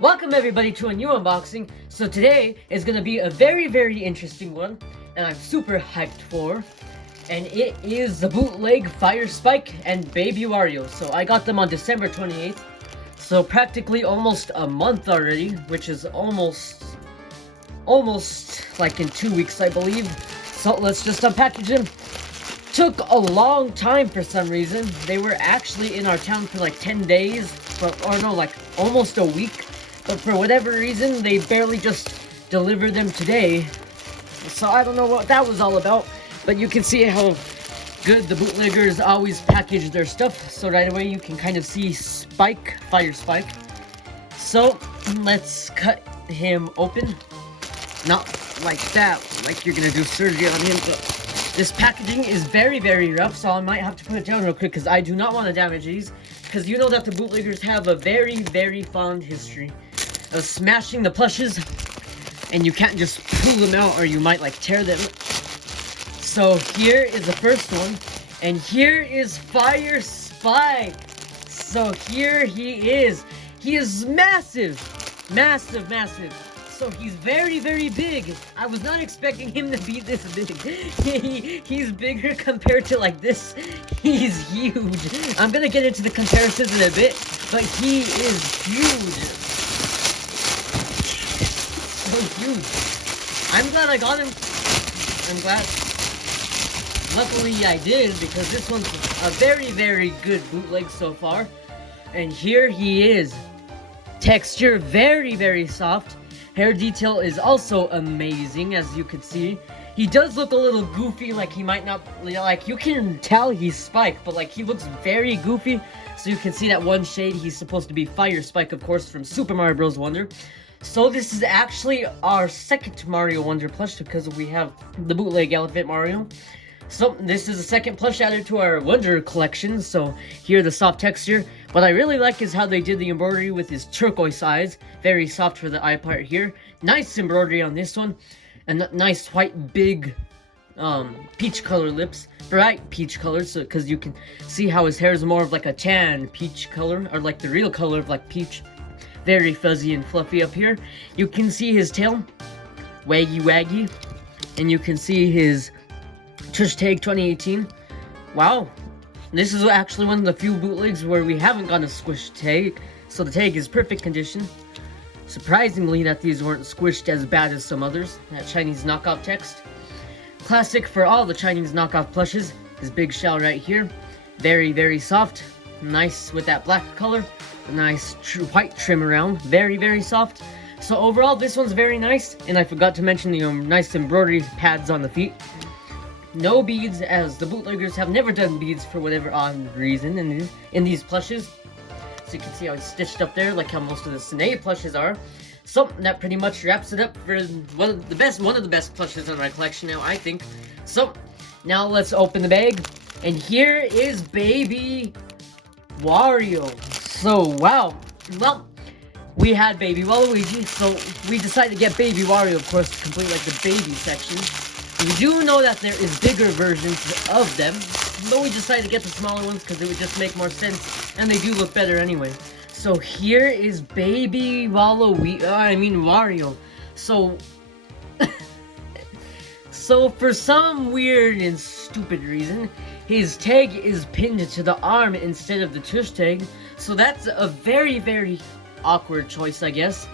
Welcome everybody to a new unboxing. So today is going to be a very interesting one, and I'm super hyped for. And it is the bootleg Fire Spike and Baby Wario. So I got them on December 28th. So practically almost a month already, which is almost like in 2 weeks, I believe. So let's just unpackage them. Took a long time for some reason. They were actually in our town for like 10 days, or no, like almost a week. But for whatever reason, they barely just delivered them today. So I don't know what that was all about. But you can see how good the bootleggers always package their stuff. So right away you can kind of see Spike, Fire Spike. So let's cut him open. Not like that, like you're gonna do surgery on him. But this packaging is very rough, so I might have to put it down real quick because I do not want to damage these. Because you know that the bootleggers have a very fond history of smashing the plushes, and you can't just pull them out or you might like tear them. So here is the first one, and here is Fire Spike. So here he is. He is massive. So he's very big. I was not expecting him to be this big. He's bigger compared to like this. He's huge. I'm gonna get into the comparisons in a bit, but he is huge. So huge. I'm glad I got him. I'm glad. Luckily I did, because this one's a very good bootleg so far. And here he is. Texture very soft. Hair detail is also amazing, as you can see. He does look a little goofy, like he might not, like you can tell he's Spike, but like he looks very goofy. So you can see that one shade, he's supposed to be Fire Spike, of course, from Super Mario Bros. Wonder. So this is actually our second Mario Wonder plush, because we have the bootleg Elephant Mario. So this is the second plush added to our Wonder collection. So here the soft texture. What I really like is how they did the embroidery with his turquoise eyes. Very soft for the eye part here. Nice embroidery on this one. And nice white big peach color lips. Bright peach color, so because you can see how his hair is more of like a tan peach color, or like the real color of like peach. Very fuzzy and fluffy up here. You can see his tail, waggy, and you can see his Tush Tag 2018. Wow, this is actually one of the few bootlegs where we haven't got a squish tag, so the tag is perfect condition. Surprisingly that these weren't squished as bad as some others. That Chinese knockoff text. Classic for all the Chinese knockoff plushes. This big shell right here. Very soft. Nice with that black color. A nice white trim around. Very soft. So overall, this one's very nice. And I forgot to mention the nice embroidery pads on the feet. No beads, as the bootleggers have never done beads for whatever odd reason in these plushes. So you can see how it's stitched up there, like how most of the Sine plushes are. So that pretty much wraps it up for one of the best plushes in my collection now, I think. So now let's open the bag, and here is Baby Wario. So wow, well, we had Baby Waluigi, so we decided to get Baby Wario, of course, to complete like the baby section. We do know that there is bigger versions of them, but we decided to get the smaller ones because it would just make more sense, and they do look better anyway. So here is Baby Wario. So, so for some weird and stupid reason, his tag is pinned to the arm instead of the tush tag. So that's a very awkward choice, I guess.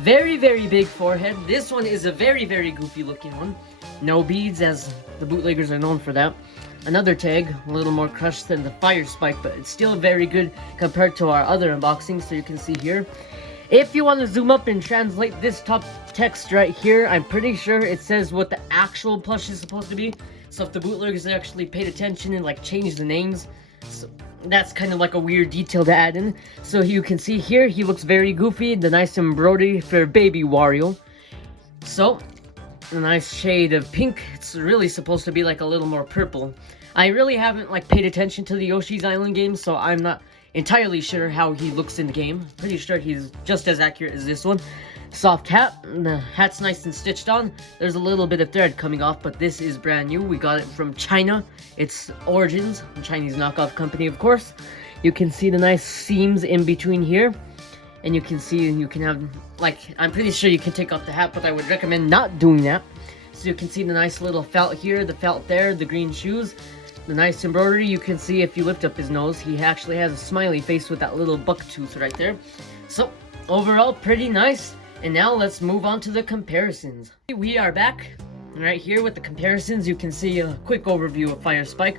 Very big forehead. This one is a very goofy looking one. No beads, as the bootleggers are known for that. Another tag, a little more crushed than the Fire Spike, but it's still very good compared to our other unboxings, so you can see here. If you want to zoom up and translate this top text right here, I'm pretty sure it says what the actual plush is supposed to be. So if the bootleggers actually paid attention and like changed the names, so that's kind of like a weird detail to add in. So you can see here, he looks very goofy. The nice embroidery for Baby Wario. So a nice shade of pink. It's really supposed to be like a little more purple. I really haven't like paid attention to the Yoshi's Island games, so I'm not entirely sure how he looks in the game. Pretty sure he's just as accurate as this one. Soft hat. The hat's nice and stitched on. There's a little bit of thread coming off, but this is brand new. We got it from China. It's Origins, a Chinese knockoff company, of course. You can see the nice seams in between here. And you can see, you can have, like, I'm pretty sure you can take off the hat, but I would recommend not doing that. So you can see the nice little felt here, the felt there, the green shoes, the nice embroidery. You can see if you lift up his nose, he actually has a smiley face with that little buck tooth right there. So overall, pretty nice. And now let's move on to the comparisons. We are back right here with the comparisons. You can see a quick overview of Fire Spike.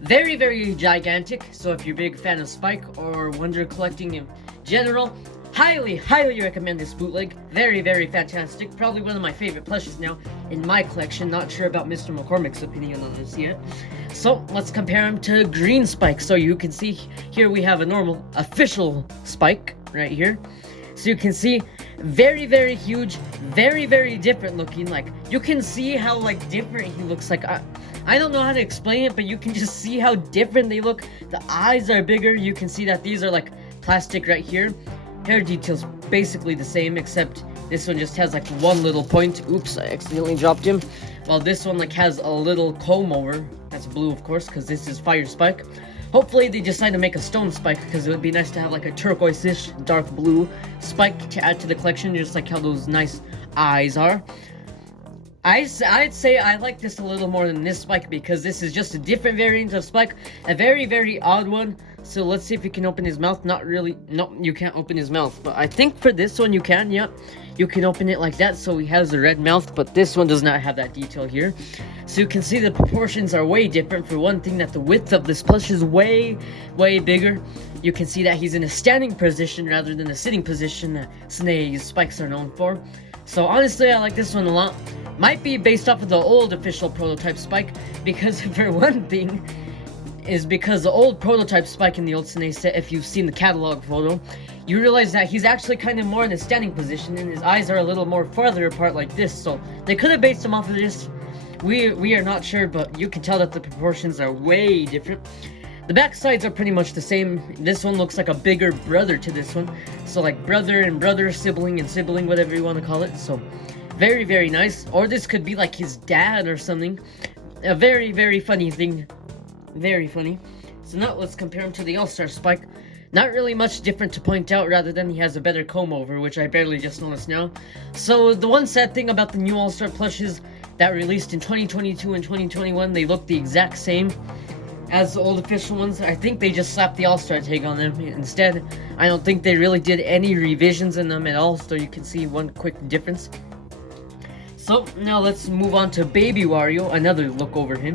Very, very gigantic. So if you're a big fan of Spike or wonder collecting in general, highly, highly recommend this bootleg. Very, very fantastic. Probably one of my favorite plushes now in my collection. Not sure about Mr. McCormick's opinion on this yet. So let's compare him to Green Spike. So you can see here we have a normal official Spike right here. So you can see very, very huge, very, very different looking. Like, you can see how, like, different he looks. Like, I don't know how to explain it, but you can just see how different they look. The eyes are bigger. You can see that these are, like, plastic right here. Hair details basically the same, except this one just has, like, one little point. Oops, I accidentally dropped him. While this one, like, has a little comb over. That's blue, of course, because this is Fire Spike. Hopefully they decide to make a stone Spike, because it would be nice to have like a turquoise-ish dark blue Spike to add to the collection, just like how those nice eyes are. I'd say I like this a little more than this Spike, because this is just a different variant of Spike, a very, very odd one. So let's see if you can open his mouth. Not really. No, you can't open his mouth, but I think for this one you can. Yep, you can open it like that, so he has a red mouth, but this one does not have that detail here. So you can see the proportions are way different. For one thing, that the width of this plush is way, way bigger. You can see that he's in a standing position rather than a sitting position that Snae's Spikes are known for. So honestly, I like this one a lot. Might be based off of the old official prototype Spike, because for one thing, is because the old prototype Spike in the old Snae set, if you've seen the catalog photo, you realize that he's actually kind of more in a standing position, and his eyes are a little more farther apart like this. So they could have based him off of this. We are not sure, but you can tell that the proportions are way different. The back sides are pretty much the same. This one looks like a bigger brother to this one. So like brother and brother, sibling and sibling, whatever you want to call it. So very, very nice. Or this could be like his dad or something. A very, very funny thing. Very funny. So now let's compare him to the All-Star Spike. Not really much different to point out, rather than he has a better comb over, which I barely just noticed now. So the one sad thing about the new All-Star plushes that released in 2022 and 2021, they look the exact same as the old official ones. I think they just slapped the All-Star tag on them instead. I don't think they really did any revisions in them at all, so you can see one quick difference. So now let's move on to Baby Wario, another look over him.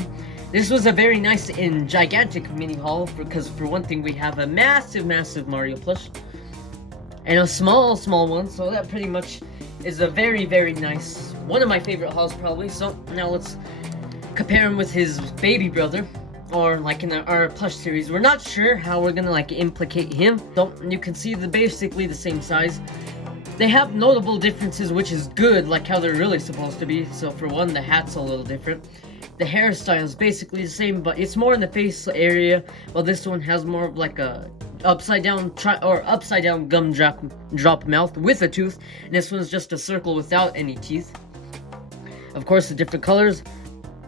This was a very nice and gigantic mini haul, because for one thing we have a massive, massive Mario plush and a small, small one, so that pretty much is a very, very nice, one of my favorite hauls probably. So now let's compare him with his baby brother, or like in our plush series. We're not sure how we're gonna like implicate him. So you can see basically the same size. They have notable differences, which is good, like how they're really supposed to be. So for one, the hat's a little different. The hairstyle is basically the same, but it's more in the face area, while this one has more of like a upside down gum drop mouth with a tooth, and this one's just a circle without any teeth. Of course, the different colors,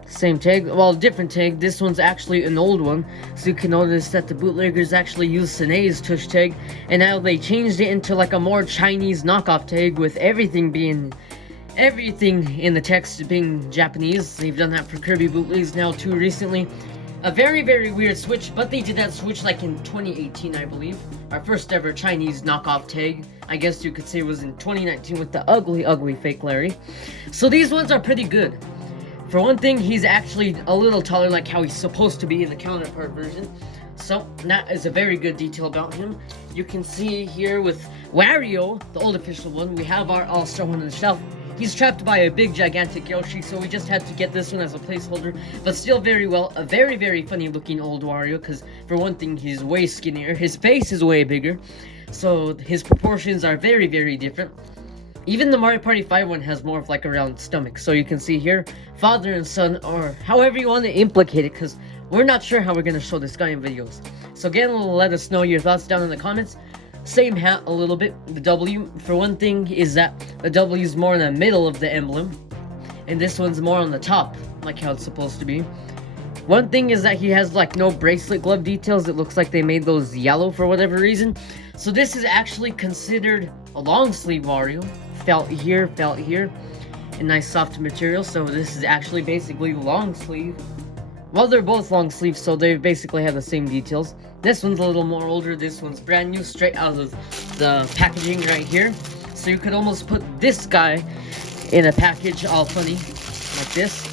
same tag, well, different tag. This one's actually an old one, so you can notice that the bootleggers actually used Snae's tush tag, and now they changed it into like a more Chinese knockoff tag, with everything in the text being Japanese. They've done that for Kirby bootlegs now too recently. A very, very weird switch, but they did that switch like in 2018, I believe. Our first ever Chinese knockoff tag, I guess you could say, was in 2019 with the ugly, ugly fake Larry. So these ones are pretty good. For one thing, he's actually a little taller, like how he's supposed to be in the counterpart version. So that is a very good detail about him. You can see here with Wario, the old official one, we have our All-Star one on the shelf. He's trapped by a big, gigantic Yoshi, so we just had to get this one as a placeholder. But still very well, a very, very funny looking old Wario, because for one thing, he's way skinnier. His face is way bigger, so his proportions are very, very different. Even the Mario Party 5 one has more of like a round stomach. So you can see here, father and son, or however you want to implicate it, because we're not sure how we're going to show this guy in videos. So again, let us know your thoughts down in the comments. Same hat a little bit. The W, for one thing, is that the W is more in the middle of the emblem, and this one's more on the top, like how it's supposed to be. One thing is that he has like no bracelet glove details. It looks like they made those yellow for whatever reason. So this is actually considered a long sleeve Wario. Felt here, and nice soft material. So this is actually basically long sleeve. Well, they're both long sleeves, so they basically have the same details. This one's a little more older. This one's brand new, straight out of the packaging right here. So you could almost put this guy in a package all funny like this.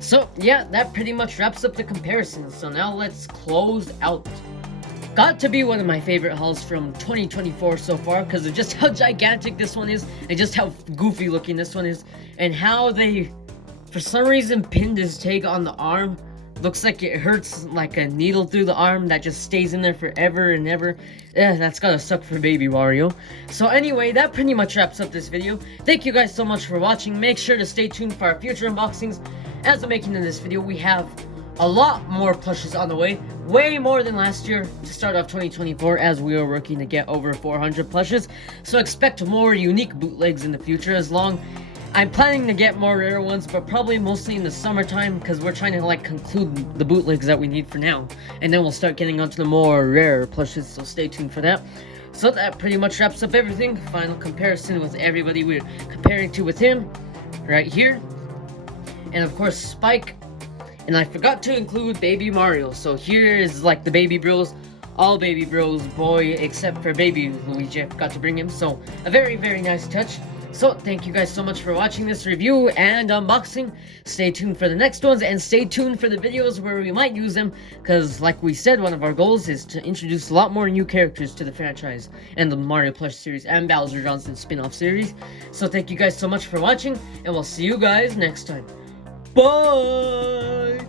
So yeah, that pretty much wraps up the comparison. So now let's close out. Got to be one of my favorite hauls from 2024 so far because of just how gigantic this one is and just how goofy looking this one is, and how they for some reason pinned his tag on the arm. Looks like it hurts like a needle through the arm that just stays in there forever and ever. That's gotta suck for baby Wario. So anyway, that pretty much wraps up this video. Thank you guys so much for watching. Make sure to stay tuned for our future unboxings. As I'm making in this video, we have a lot more plushes on the way. Way more than last year to start off 2024, as we are working to get over 400 plushes. So expect more unique bootlegs in the future. I'm planning to get more rare ones, but probably mostly in the summertime, because we're trying to like conclude the bootlegs that we need for now, and then we'll start getting onto the more rare plushes, so stay tuned for that. So that pretty much wraps up everything. Final comparison with everybody we're comparing to with him right here, and of course Spike. And I forgot to include baby Mario, so here is like the baby bros, all baby bros boy except for baby Luigi. I forgot to bring him, so a very nice touch. So thank you guys so much for watching this review and unboxing. Stay tuned for the next ones, and stay tuned for the videos where we might use them, because like we said, one of our goals is to introduce a lot more new characters to the franchise and the Mario Plush series and Bowser Johnson spin-off series. So thank you guys so much for watching, and we'll see you guys next time. Bye!